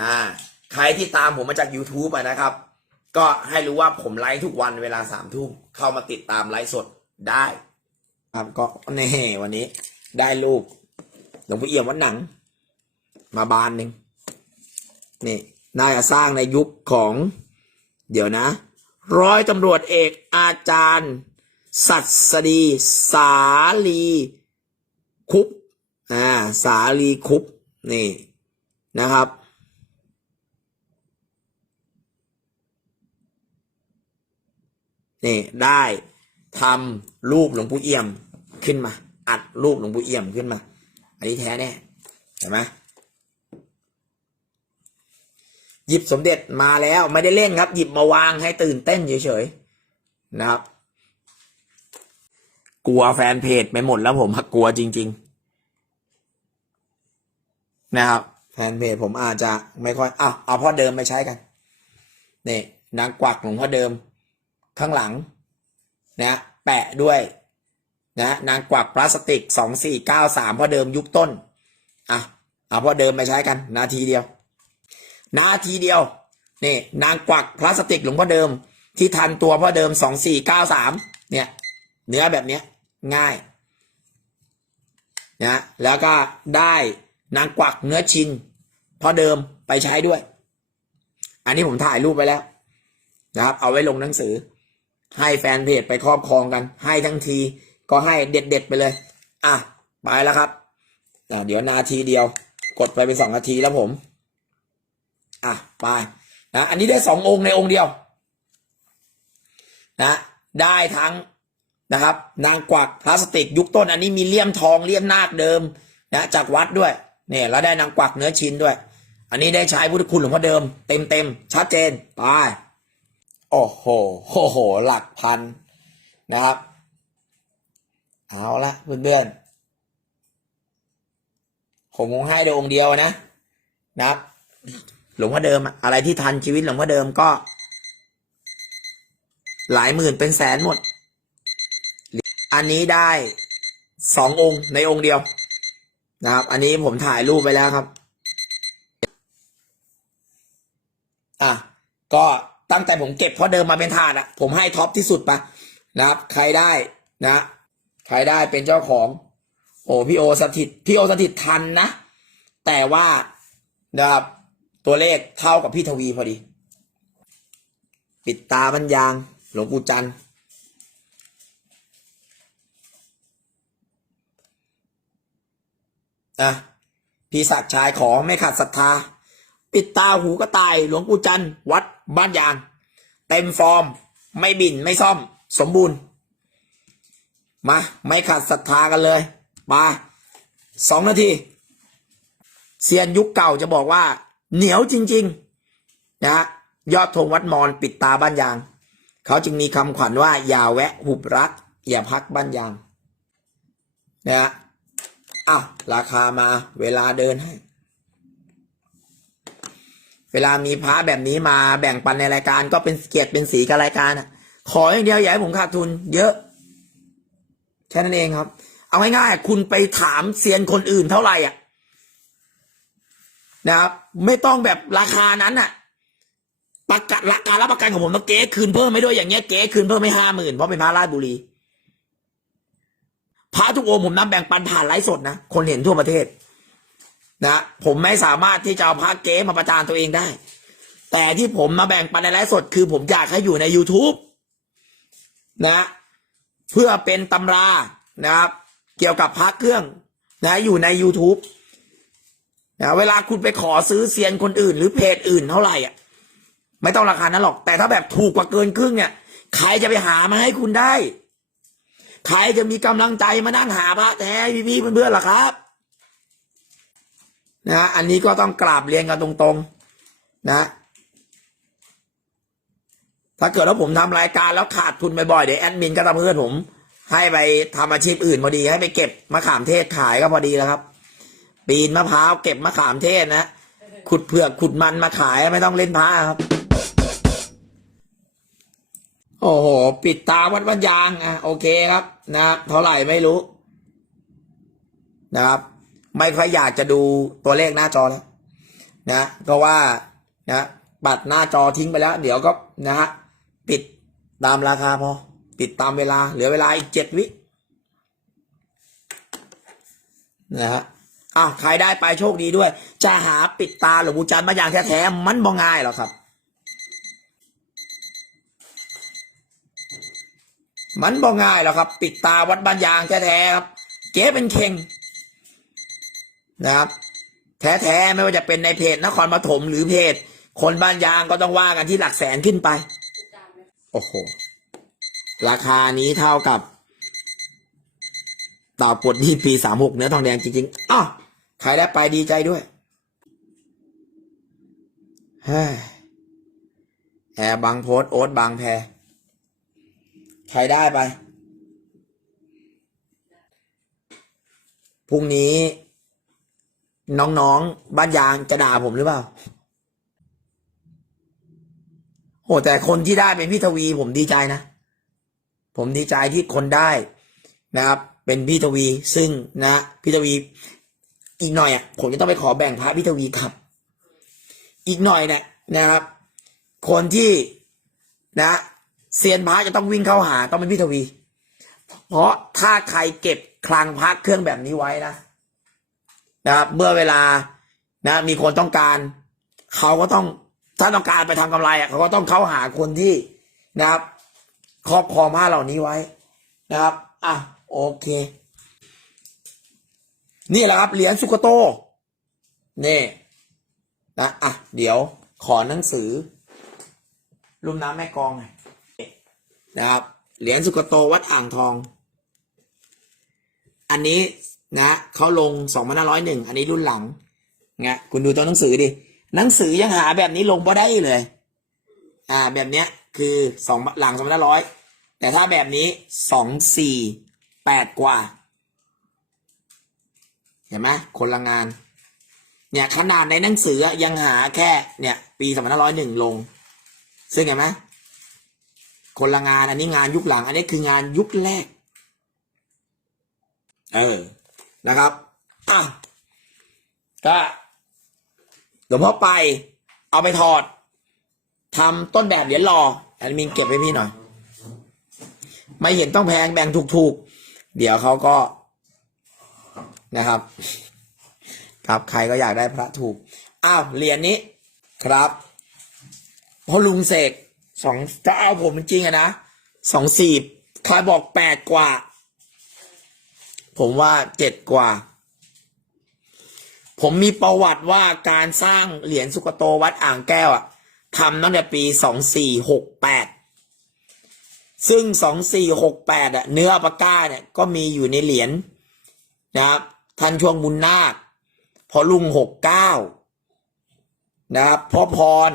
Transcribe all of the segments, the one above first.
อ่าใครที่ตามผมมาจาก YouTube อะนะครับ ก็ให้รู้ว่าผมไลฟ์ทุกวันเวลาสามทุ่มเข้ามาติดตามไลฟ์สดได้ครับก็นี่วันนี้ได้รูปหลวงพ่อเอี่ยมวัดหนัง มาบานหนึ่งนี่น่าจะสร้างในยุคของ เดี๋ยวนะ ร้อยตำรวจเอกอาจารย์ สัสดี สาลีคุปอ่าสาลีคุปนี่นะครับ นี่ได้ทำรูปหลวงปู่เอี่ยมขึ้นมา อัดรูปหลวงปู่เอี่ยมขึ้นมา อันนี้แท้แน่เห็นไหมหยิบสมเด็จมาแล้วไม่ได้เล่นครับ หยิบมาวางให้ตื่นเต้นเฉยๆนะครับ กลัวแฟนเพจไปหมดแล้วผมกลัวจริง ๆ นะครับแฟนเพจผมอาจจะไม่ค่อยอ้าวเอาพ่อเดิมไปใช้กันนี่นางกวักของพ่อเดิม ข้างหลังนะแปะด้วยนะนางกวักพลาสติกสองสี่เก้าสามพอเดิมยุคต้นอะเอาพ่อเดิมไปใช้กัน นาทีเดียว นาทีเดียวนี่นางกวักพลาสติกหลวงพ่อเดิม ที่ทันตัวพ่อเดิมสองสี่เก้าสามเนี่ยเนื้อแบบเนี้ยง่ายนะแล้วก็ได้นางกวักเนื้อชินพ่อเดิมไปใช้ด้วย อันนี้ผมถ่ายรูปไปแล้วนะครับ เอาไว้ลงหนังสือ ให้แฟนเพจไปครอบครองกัน ให้ทั้งทีก็ให้เด็ดๆไปเลย อะ ไปแล้วครับเดี๋ยวนาทีเดียว กดไปเป็นสองนาทีแล้วผม อะ ไปนะอันนี้ได้สององค์ในองค์เดียว นะ ได้ทั้งนะครับ นางกวักพลาสติกยุคต้น อันนี้มีเลี่ยมทองเลี่ยมนาคเดิม นะจากวัดด้วยเนี่ยแล้วได้นางกวักเนื้อชิ้นด้วย อันนี้ได้ใช้พุทธคุณหลวงพ่อเดิม เต็มเต็มชัดเจนไป โอ้โหโอ้โห หลักพันนะครับ เอาละเพื่อนๆผมคงให้ดองเดียวนะนะครับ หลวงพ่อเดิมอะอะไรที่ทันชีวิตหลวงพ่อเดิมก็ หลายหมื่นเป็นแสนหมด อันนี้ได้สององค์ในองค์เดียวนะครับ อันนี้ผมถ่ายรูปไปแล้วครับ อะ ก็ ตั้งแต่ผมเก็บเพราะเดิมมาเป็นถาดอะผมให้ท็อปที่สุดปะนะครับ ใครได้นะใครได้เป็นเจ้าของ โอ้พี่โอสถิตพี่โอสถิตทันนะ แต่ว่านะครับตัวเลขเท่ากับพี่ทวีพอดี ปิดตาบรรยาง หลวงปู่จันทร์อะพี่ศักดิ์ชายขอไม่ขาดศรัทธา ปิดตาหูกระต่ายหลวงปู่จันทร์วัด บ้านยาง เต็มฟอร์ม ไม่บินไม่ซ่อม สมบูรณ์ มา ไม่ขาดศรัทธากันเลย มาสองนาทีเซียนยุคเก่าจะบอกว่า เหนียวจริง ๆ นะยอดธงวัดมอนปิดตาบ้านยาง เขาจึงมีคำขวัญว่า อย่าแวะหุบรัก อย่าพักบ้านยาง นะฮะอ้าวราคามาเวลาเดินให้ เวลามีพระแบบนี้มาแบ่งปันในรายการก็เป็นเกียรติเป็นสีกับรายการอะขออย่างเดียวอย่าให้ผมขาดทุน เยอะแค่นั้นเองครับ เอาง่ายๆคุณไปถามเซียนคนอื่นเท่าไหร่อะนะครับไม่ต้องแบบราคานั้นอะประกาศราการรับประกันของผมต้องเก๊คืนเพิ่มไม่ด้วยอย่างเงี้ยเก๊คืนเพิ่มไม่ห้าหมื่นเพราะเป็นพระราชบุรีพระทุกองค์ผมนำแบ่งปันผ่านไลฟ์สดนะคนเห็นทั่วประเทศ นะผมไม่สามารถที่จะเอาพระเก๊มาประจานตัวเองได้ แต่ที่ผมมาแบ่งปันในไลฟ์สดคือผมอยากให้อยู่ใน YouTube นะ เพื่อเป็นตำรานะครับ เกี่ยวกับพระเครื่องนะอยู่ใน YouTube นะเวลาคุณไปขอซื้อเซียนคนอื่น หรือเพจอื่นเท่าไหร่อะ ไม่ต้องราคานั้นหรอก แต่ถ้าแบบถูกกว่าเกินครึ่งเนี่ยใครจะไปหามาให้คุณได้ ใครจะมีกำลังใจมานั่งหาพระแท้พี่ๆเพื่อนๆล่ะครับ นะฮะอันนี้ก็ต้องกราบเรียนกันตรงๆ นะ ถ้าเกิดว่าผมทำรายการแล้วขาดทุนบ่อยๆเดี๋ยวแอดมินก็ทำเพื่อนผม ให้ไปทำอาชีพอื่นพอดี ให้ไปเก็บมะขามเทศขายก็พอดีแล้วครับ ปีนมะพร้าวเก็บมะขามเทศนะขุดเผือกขุดมันมาขายไม่ต้องเล่นพระครับ โอ้โห ปิดตาวัดวัดยางอะโอเคครับ นะเท่าไหร่ไม่รู้ นะครับ ไม่ค่อยอยากจะดูตัวเลขหน้าจอแล้วนะก็ว่านะบัตรหน้าจอทิ้งไปแล้ว เดี๋ยวก็นะฮะปิดตามราคาพอปิดตามเวลา เหลือเวลาอีกเจ็ดวินะฮะอะใครได้ไปโชคดีด้วย จะหาปิดตาหลวงปู่จันมาอย่างแท้ๆมันบ่ง่ายหรอครับ มันบ่ง่ายหรอครับ ปิดตาวัดบ้านยางแท้ๆครับ เจ๊เป็นเข่ง นะครับ แท้ๆไม่ว่าจะเป็นในเพจนครปฐมหรือเพจ คนบ้านยางก็ต้องว่ากันที่หลักแสนขึ้นไป โอ้โห ราคานี้เท่ากับต่อปลดนี่ปีสามหกเนื้อทองแดงจริงๆอ้าวใครได้ไปดีใจด้วยเฮ้แอร์บางโพสต์โอ๊ตบางแพรใครได้ไป พรุ่งนี้ น้องๆ บ้านยางจะด่าผมหรือเปล่า โอ้แต่คนที่ได้เป็นพี่ทวี ผมดีใจนะ ผมดีใจที่คนได้นะครับ เป็นพี่ทวี ซึ่งนะพี่ทวี อีกหน่อยอะผมจะต้องไปขอแบ่งพระพี่ทวีครับ อีกหน่อยเนี่ยนะครับ คนที่นะเซียนพระจะต้องวิ่งเข้าหาต้องเป็นพี่ทวี เพราะถ้าใครเก็บคลังพระเครื่องแบบนี้ไว้นะ นะครับ เมื่อเวลานะ มีคนต้องการ เขาก็ต้องถ้าต้องการไปทำกำไรอะเขาก็ต้องเข้าหาคนที่นะครับครอบครองผ้าเหล่านี้ไว้นะครับ อะโอเค นี่แหละครับเหรียญสุกโตนี่นะอะเดี๋ยวขอหนังสือลุ่มน้ำแม่กองหน่อยนะครับ เหรียญสุกโตวัดอ่างทอง อันนี้ นะเขาลงสองพันห้าร้อยหนึ่งอันนี้รุ่นหลังไงคุณดูตัวหนังสือดิ หนังสือยังหาแบบนี้ลงบ่ได้เลย อ่าแบบเนี้ยคือสองหลังสองพันห้าร้อยแต่ถ้าแบบนี้สองสี่แปดกว่า เห็นไหมคนละงาน เนี่ยขนาดในหนังสือยังหาแค่เนี่ย ปีสองพันห้าร้อยหนึ่งลง ซึ่งเห็นไหมคนละงานอันนี้งานยุคหลัง อันนี้คืองานยุคแรก เออ นะครับอะก็หลวงพ่อไป เอาไปถอดทำต้นแบบเหรียญรอแอดมินเก็บไว้พี่หน่อย ไม่เห็นต้องแพงแบ่งถูกๆ เดี๋ยวเขาก็นะครับครับใครก็อยากได้พระถูก อ้าวเหรียญนี้ครับเพราะลุงเสกสองจะเอาผมจริงๆอะนะสองสี่ใครบอกแปดกว่า ผมว่าเจ็ดกว่า ผมมีประวัติว่าการสร้างเหรียญสุกโตวัดอ่างแก้วอะทำตั้งแต่ปีสองสี่หกแปดซึ่งสองสี่หกแปดอะเนื้อปาก้าเนี่ยก็มีอยู่ในเหรียญนะครับท่านช่วงบุญนาคพอลุงหกเก้านะครับพ่อพร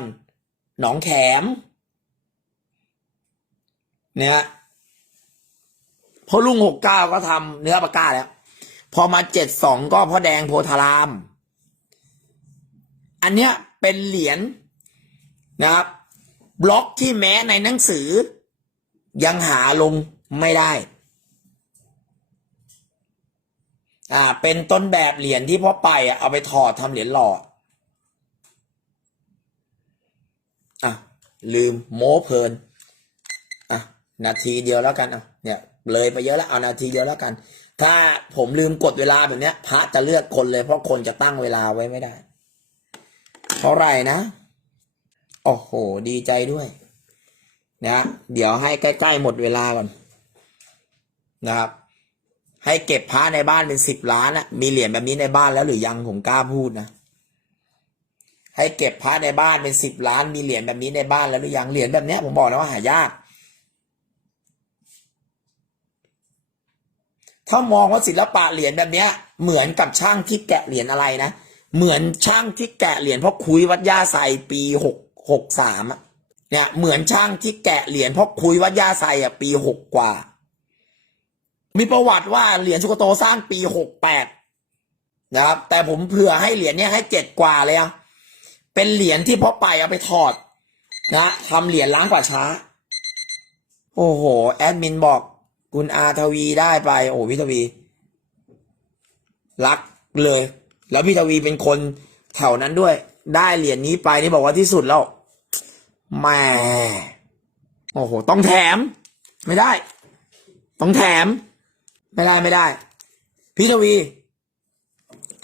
หนองแขมเนี่ย พอลุงหกเก้าก็ทำเนื้อปลากกาแล้ว พอมาเจ็ดสองก็พ่อแดงโพธาราม อันเนี้ยเป็นเหรียญนะครับ บล็อกที่แม้ในหนังสือ ยังหาลงไม่ได้ อ่า เป็นต้นแบบเหรียญที่พ่อไปอะเอาไปถอดทำเหรียญหล่ออะลืมโม้เพลิน อะ นาทีเดียวแล้วกันอะ เลยไปเยอะแล้วเอานาทีเดียวแล้วกัน ถ้าผมลืมกดเวลาแบบเนี้ย พระจะเลือกคนเลย เพราะคนจะตั้งเวลาไว้ไม่ได้ เท่าไหร่นะ โอ้โห ดีใจด้วยนะเดี๋ยวให้ใกล้ๆหมดเวลาก่อนนะครับ ให้เก็บพระในบ้านเป็นสิบล้านอะมีเหรียญแบบนี้ในบ้านแล้วหรือยังผมกล้าพูดนะให้เก็บพระในบ้านเป็นสิบล้าน มีเหรียญแบบนี้ในบ้านแล้วหรือยังเหรียญแบบเนี้ยผมบอกแล้วว่าหายาก ถ้ามองว่าศิลปะเหรียญแบบเนี้ย เหมือนกับช่างที่แกะเหรียญอะไรนะ เหมือนช่างที่แกะเหรียญพ่อคุยวัดย่าใสปีหกหกสามเนี่ยเหมือนช่างที่แกะเหรียญพ่อคุยวัดย่าใสอะปีหกกว่า มีประวัติว่าเหรียญสุกโตสร้างปีหกแปดนะครับแต่ผมเผื่อให้เหรียญเนี้ยให้เจ็ดกว่าเลยอะเป็นเหรียญที่พ่อไปเอาไปถอดนะทำเหรียญล้างป่าช้า โอ้โห แอดมินบอก คุณอาทวีได้ไป โอ้พี่ทวี รักเลย แล้วพี่ทวีเป็นคนแถวนั้นด้วย ได้เหรียญนี้ไปนี่บอกว่าที่สุดแล้วแหม่โอ้โห ต้องแถม ไม่ได้ ต้องแถม ไม่ได้ไม่ได้ พี่ทวี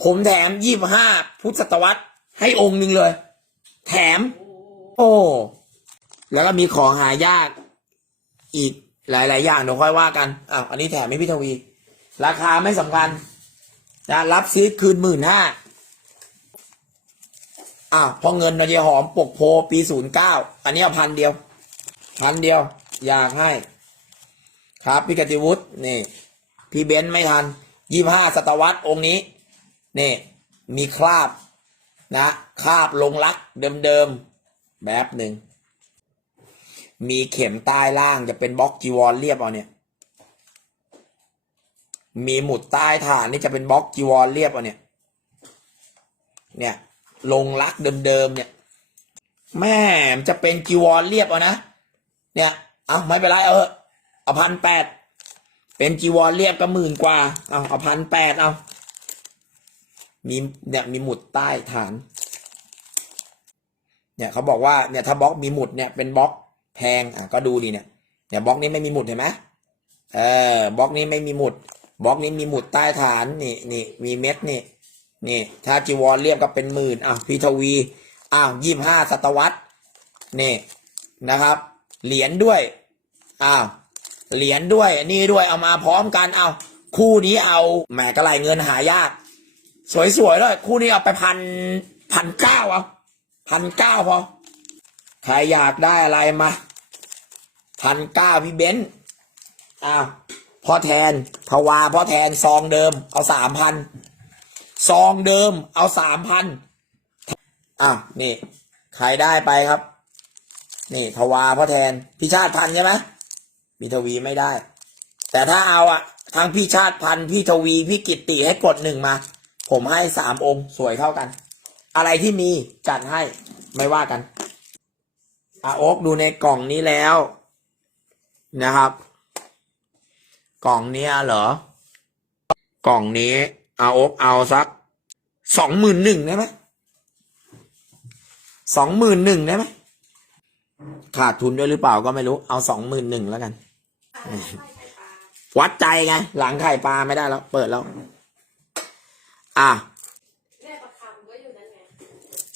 ผมแถมยี่บห้าพุทธศตวรรษให้องค์หนึ่งเลย แถม โอ้ แล้วก็มีของหายากอีก หลาย ๆ อย่างเดี๋ยวค่อยว่ากันอ้าวอันนี้แถมให้พี่ทวี ราคาไม่สำคัญนะรับซื้อคืนหมื่นห้าอ้าวพอเงินนาเดียหอมปกโพปีศูนย์เก้าอันนี้เอาพันเดียวพันเดียว อยากให้ ครับพี่กติวุฒินี่ พี่เบนซ์ไม่ทันยี่ห้าศตวรรษองค์นี้นี่มีคราบนะคราบลงรักเดิมๆแบบหนึ่ง มีเข็มใต้ล่างจะเป็นบล็อกจีวรเรียบเอาเนี่ย มีหมุดใต้ฐานนี่จะเป็นบล็อกจีวรเรียบเอาเนี่ย เนี่ย ลงรักเดิมๆเนี่ย แม่มันจะเป็นจีวรเรียบเอานะ เนี่ย เอาไม่เป็นไรเอาเอเอาพันแปด เป็นจีวรเรียบก็หมื่นกว่า เอาเอาพันแปดเอา มีเนี่ยมีหมุดใต้ฐาน เนี่ยเขาบอกว่าเนี่ยถ้าบล็อกมีหมุดเนี่ยเป็นบล็อก แพงอะก็ดูดีเนี่ยเนี่ยบล็อกนี้ไม่มีหมุดเห็นไหมเออบล็อกนี้ไม่มีหมุดบล็อกนี้มีหมุดใต้ฐานนี่นี่มีเม็ดนี่นี่ ถ้าจีวรเรียบก็เป็นหมื่นอะพีทวีอ้าวยี่ห้าศตวรรษนี่นะครับ เหรียญด้วยอ้าวเหรียญด้วยนี่ด้วยเอามาพร้อมกันเอาคู่นี้เอาแหมกระไรเงินหายาก สวยๆเลยคู่นี้เอาไปพันพันเก้าเอาพันเก้าพอ ใครอยากได้อะไรมาพันเก้าพี่เบนซ์อ้าวพ่อแทนพวาพ่อแทนซองเดิม เอาสามพันซองเดิม เอาสามพันอ้าวนี่ใครได้ไปครับ นี่พวาพ่อแทนพี่ชาติพันใช่ไหมพี่ทวีไม่ได้ แต่ถ้าเอาอะทั้งพี่ชาติพันพี่ทวีพี่กิตติให้กดหนึ่งมา ผมให้สามองค์สวยเข้ากัน อะไรที่มีจัดให้ไม่ว่ากัน อาโอ๊กดูในกล่องนี้แล้ว นะครับ กล่องเนี้ยเหรอ กล่องนี้อาโอ๊กเอาสักสองหมื่นหนึ่งได้ไหมสองหมื่นหนึ่งได้ไหมขาดทุนด้วยหรือเปล่าก็ไม่รู้ เอาสองหมื่นหนึ่งแล้วกัน วัดใจไง หลังไข่ปลาไม่ได้แล้ว เปิดแล้ว อะ แม่ประคำก็อยู่นั่นไง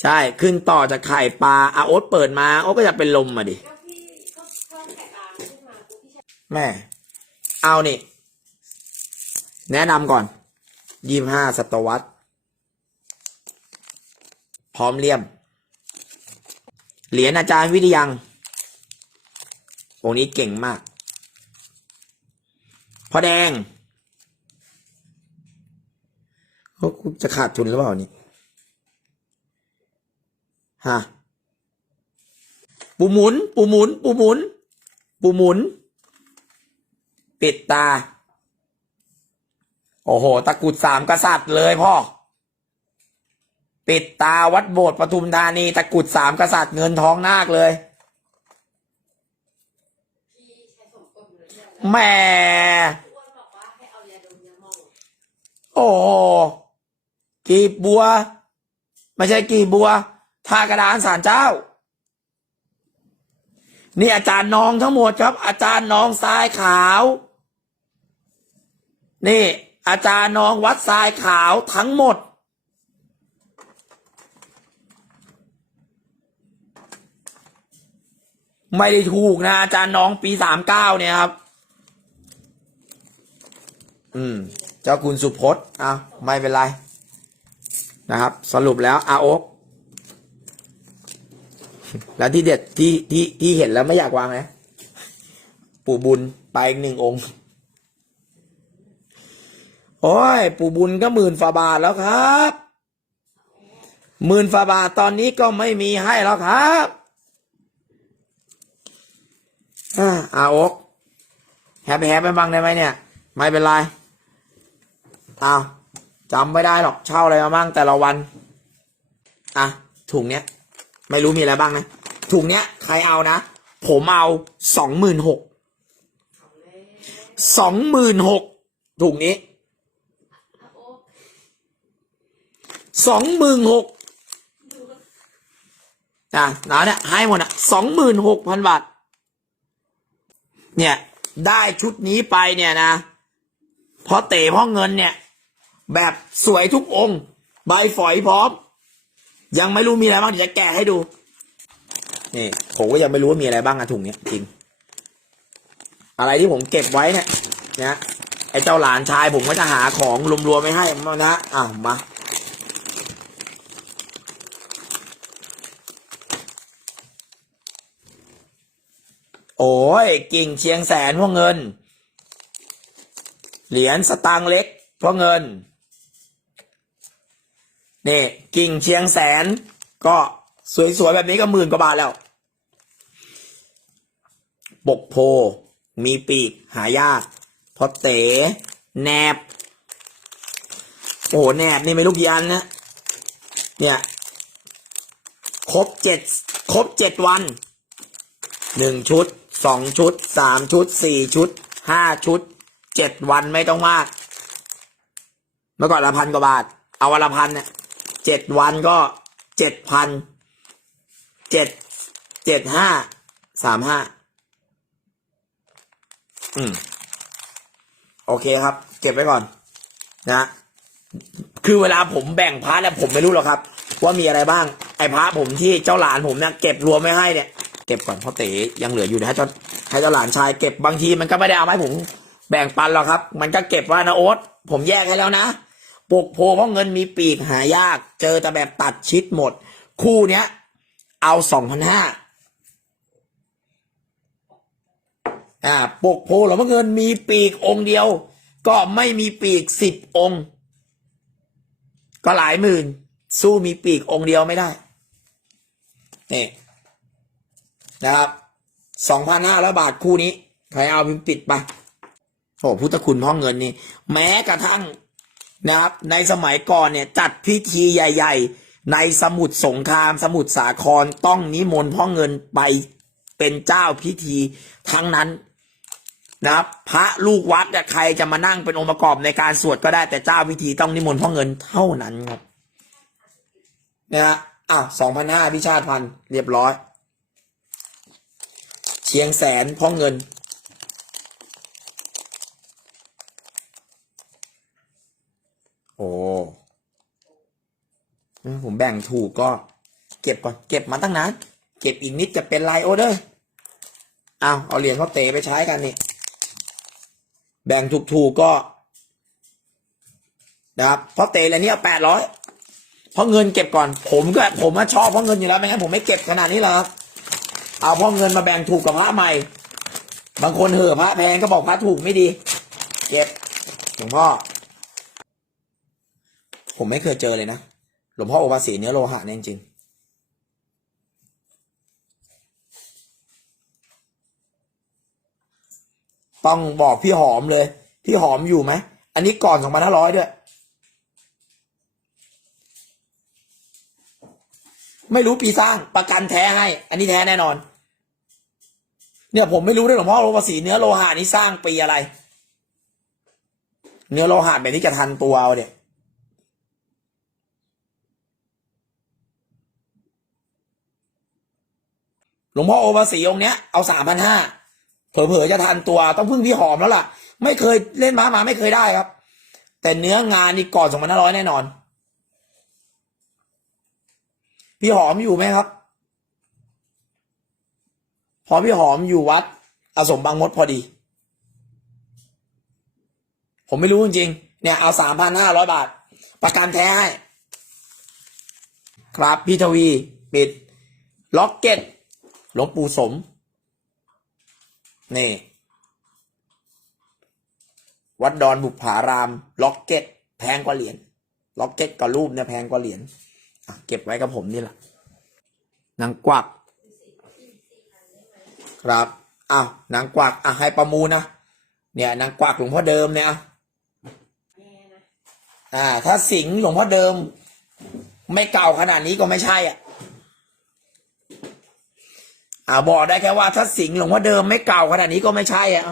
ใช่ ขึ้นต่อจากไข่ปลาอาโอ๊ตเปิดมาโอ๊ตก็จะเป็นลมมาดิก็พี่ก็เพิ่มไข่ปลาขึ้นมาปุ๊บพี่ชายแม่เอานี่ แนะนำก่อนยี่ห้าศตวรรษพร้อมเลี่ยม เหรียญอาจารย์วิทยังองนี้เก่งมากพอแดงเขาจะขาดทุนหรือเปล่านี่ ฮะปูหมุน ปูหมุน ปูหมุน ปูหมุน ปิดตา โอ้โห ตะกุดสามกษัตริย์เลยพ่อ ปิดตาวัดโบสถ์ปทุมธานี ตะกุดสามกษัตริย์เงินทองนาคเลยแหม่โอ้กีบบัว ไม่ใช่กีบบัว ทากระดานสารเจ้า นี่อาจารย์น้องทั้งหมดครับ อาจารย์น้องทรายขาว นี่ อาจารย์น้องวัดทรายขาวทั้งหมด ไม่ได้ถูกนะ อาจารย์น้องปีสามเก้าเนี่ยครับ อืม เจ้าคุณสุพจน์อะไม่เป็นไรนะครับ สรุปแล้วอาโอก แล้วที่เด็ดที่ที่ที่เห็นแล้วไม่อยากวางนะปู่บุญไปอีกหนึ่งองค์ โอ้ย ปู่บุญก็หมื่นฝาบาทแล้วครับหมื่นฝาบาทตอนนี้ก็ไม่มีให้แล้วครับอาอาโอกแฮปปี้แฮปไปบ้างได้ไหมเนี่ย ไม่เป็นไรอ้าวจำไม่ได้หรอกเช่าอะไรมาบ้างแต่ละวัน อะถุงเนี้ย ไม่รู้มีอะไรบ้างนะถุงเนี้ยใครเอานะ ผมเอาสองหมื่นหกสองหมื่นหกถุงนี้สองหมื่นหกดูนะนะเนี่ยให้หมดอะสองหมื่นหกพันบาท เนี่ย ได้ชุดนี้ไปเนี่ยนะพอเตะพ่อเงินเนี่ย แบบสวยทุกองค์ ใบฝอยพร้อม ยังไม่รู้มีอะไรบ้างเดี๋ยวจะแกะให้ดู นี่ผมก็ยังไม่รู้ว่ามีอะไรบ้างอะถุงเนี้ยจริง อะไรที่ผมเก็บไว้เนี่ยนะไอ้เจ้าหลานชายผมก็จะหาของรวมๆไม่ให้มานะอะมาโอ้ยกิ่งเชียงแสนพวกเงิน เหรียญสตางค์เล็กพวกเงิน นี่กิ่งเชียงแสน ก็สวยๆแบบนี้ก็หมื่นกว่าบาทแล้ว ปกโพ มีปีกหายากพอเต๋แนบ โอ้โหแนบนี่ไม่รู้กี่อันนะ เนี่ยครบเจ็ดครบเจ็ดวันหนึ่งชุดสองชุดสามชุดสี่ชุดห้าชุดเจ็ดวันไม่ต้องมาก เมื่อก่อนละพันกว่าบาท เอาวันละพันเนี่ย เจ็ดวันก็เจ็ดพันเจ็ดเจ็ดห้าสามห้าอืม โอเคครับ เก็บไว้ก่อน นะ คือเวลาผมแบ่งพระเนี่ยผมไม่รู้หรอกครับ ว่ามีอะไรบ้าง ไอ้พระผมที่เจ้าหลานผมเนี่ยเก็บรวมไม่ให้เนี่ยเก็บก่อนเพราะเต๋ยังเหลืออยู่นะให้เจ้าให้เจ้าหลานชายเก็บบางทีมันก็ไม่ได้เอามาให้ผมแบ่งปันหรอกครับ มันก็เก็บว่านะโอ๊ตผมแยกให้แล้วนะ ปกโพเพราะเงินมีปีกหายาก เจอแต่แบบตัดชิดหมด คู่เนี้ย เอาสองพันห้าอ่าปกโพหลวงพ่อเงินมีปีกองค์เดียว ก็ไม่มีปีกสิบองค์ ก็หลายหมื่น สู้มีปีกองค์เดียวไม่ได้นี่นะครับสองพันห้าร้อบาทคู่นี้ ใครเอาพิมพ์ปิดไปโอ้พุทธคุณพ่อเงินนี่ แม้กระทั่ง นะครับ ในสมัยก่อนเนี่ยจัดพิธีใหญ่ ๆ ในสมุทรสงคราม สมุทรสาครต้องนิมนต์พ่อเงินไปเป็นเจ้าพิธีทั้งนั้นนะครับพระลูกวัดใครจะมานั่งเป็นองค์ประกอบในการสวดก็ได้แต่เจ้าพิธีต้องนิมนต์พ่อเงินเท่านั้นครับนะฮะอะสองพันห้าพิชาติพันเรียบร้อย เชียงแสนพ่อเงิน โอ้เออ ผมแบ่งถูกก็เก็บก่อนเก็บมาตั้งนานเก็บอีกนิดจะเป็นไลโอเดอร์เอาเอาเหรียญเขาเตะไปใช้กันนี่แบ่งถูกๆก็นะครับเพราะเตะอะไรเนี่ยแปดร้อยเพราะเงินเก็บก่อน ผมก็ผมชอบเพราะเงินอยู่แล้วไม่งั้นผมไม่เก็บขนาดนี้หรอกเอาพ่อเงินมาแบ่งถูกกับพระใหม่ บางคนเห่อะพระแพงก็บอกพระถูกไม่ดี เก็บหลวงพ่อผมไม่เคยเจอเลยนะ หลวงพ่อโอภาสีเนื้อโลหะเนี่ยจริงต้องบอกพี่หอมเลย พี่หอมอยู่ไหม อันนี้ก่อนสองพันห้าร้อยด้วย ไม่รู้ปีสร้างประกันแท้ให้ อันนี้แท้แน่นอน เนี่ยผมไม่รู้ด้วยหลวงพ่อโลภาษีเนื้อโลหะนี่สร้างปีอะไร เนื้อโลหะแบบนี้จะทันตัวเอาเนี่ย หลวงพ่อโอภาษีองค์เนี้ยเอาสามพันห้าเผลอๆจะทันตัวต้องพึ่งพี่หอมแล้วล่ะ ไม่เคยเล่นม้ามาไม่เคยได้ครับ แต่เนื้องานนี่ก่อนสองพันห้าร้อยแน่นอน พี่หอมอยู่ไหมครับพอพี่หอมอยู่วัดอาสมบางมดพอดี ผมไม่รู้จริงๆเนี่ยเอาสามพันห้าร้อยบาท ประกันแท้ให้ ครับพี่ทวี ปิด ล็อกเก็ต หลวงปู่สม นี่ วัดดอนบุพาราม ล็อกเก็ต แพงกว่าเหรียญ ล็อกเก็ตกับรูปเนี่ยแพงกว่าเหรียญเก็บไว้กับผมนี่แหละนางกวัก ครับอ้าวนางกวักอะให้ประมูลนะ เนี่ยนางกวักหลวงพ่อเดิมเนี่ยอ่า ถ้าสิงหลวงพ่อเดิม ไม่เก่าขนาดนี้ก็ไม่ใช่อะ อ่าบอกได้แค่ว่าถ้าสิงห์หลวงพ่อเดิมไม่เก่าขนาดนี้ก็ไม่ใช่อะ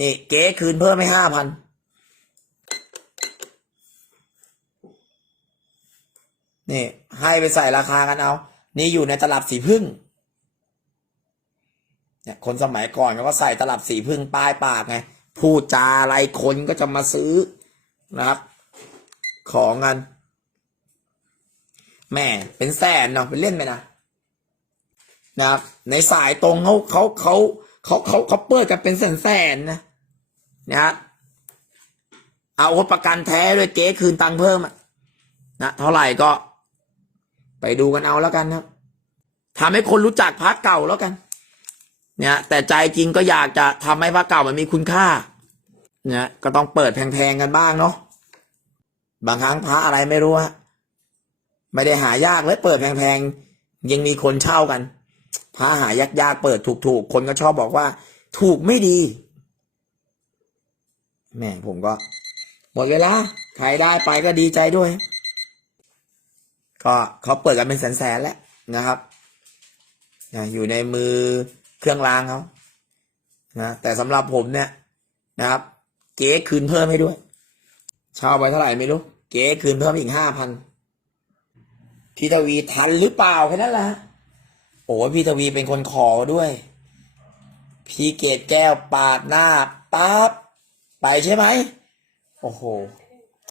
นี่เก๋คืนเพิ่มให้ห้าพันนี่ ให้ไปใส่ราคากันเอา นี่อยู่ในตลับสีพึ่งเนี่ยคนสมัยก่อนเขาก็ใส่ตลับสีพึ่งป้ายปากไงพูดจาอะไรคนก็จะมาซื้อนะครับ ของกัน แม่เป็นแสนเนาะเป็นเล่นไปนะนะครับ ในสายตรงเขาเขาเขาเขาเขาเขาเปิดกันเป็นแสนแสนนะนะเอาประกันแท้ด้วยเก๊คืนตังค์เพิ่มอะนะเท่าไหร่ก็ ไปดูกันเอาแล้วกันนะทำให้คนรู้จักพระเก่าแล้วกัน เนี่ย แต่ใจจริงก็อยากจะทำให้พระเก่ามันมีคุณค่า เนี่ย ก็ต้องเปิดแพงๆกันบ้างเนาะบางครั้งพระอะไรไม่รู้ฮะ ไม่ได้หายากเลยเปิดแพงๆยังมีคนเช่ากันพระหายากๆเปิดถูกๆคนก็ชอบบอกว่า ถูกไม่ดีแม่ผมก็ หมดเวลาใครได้ไปก็ดีใจด้วย ก็เขาเปิดกันเป็นแสนๆแล้วนะครับอยู่ในมือเครื่องรางเขานะแต่สำหรับผมเนี่ยนะครับ เก๊คืนเพิ่มให้ด้วยเช่าไปเท่าไหร่ไม่รู้ เก๊คืนเพิ่มอีกห้าพัน พี่ทวีทันหรือเปล่าแค่นั้นแหละโอ้พี่ทวีเป็นคนขอด้วย พี่เกดแก้วปาดหน้าปั๊บไปใช่ไหม โอ้โห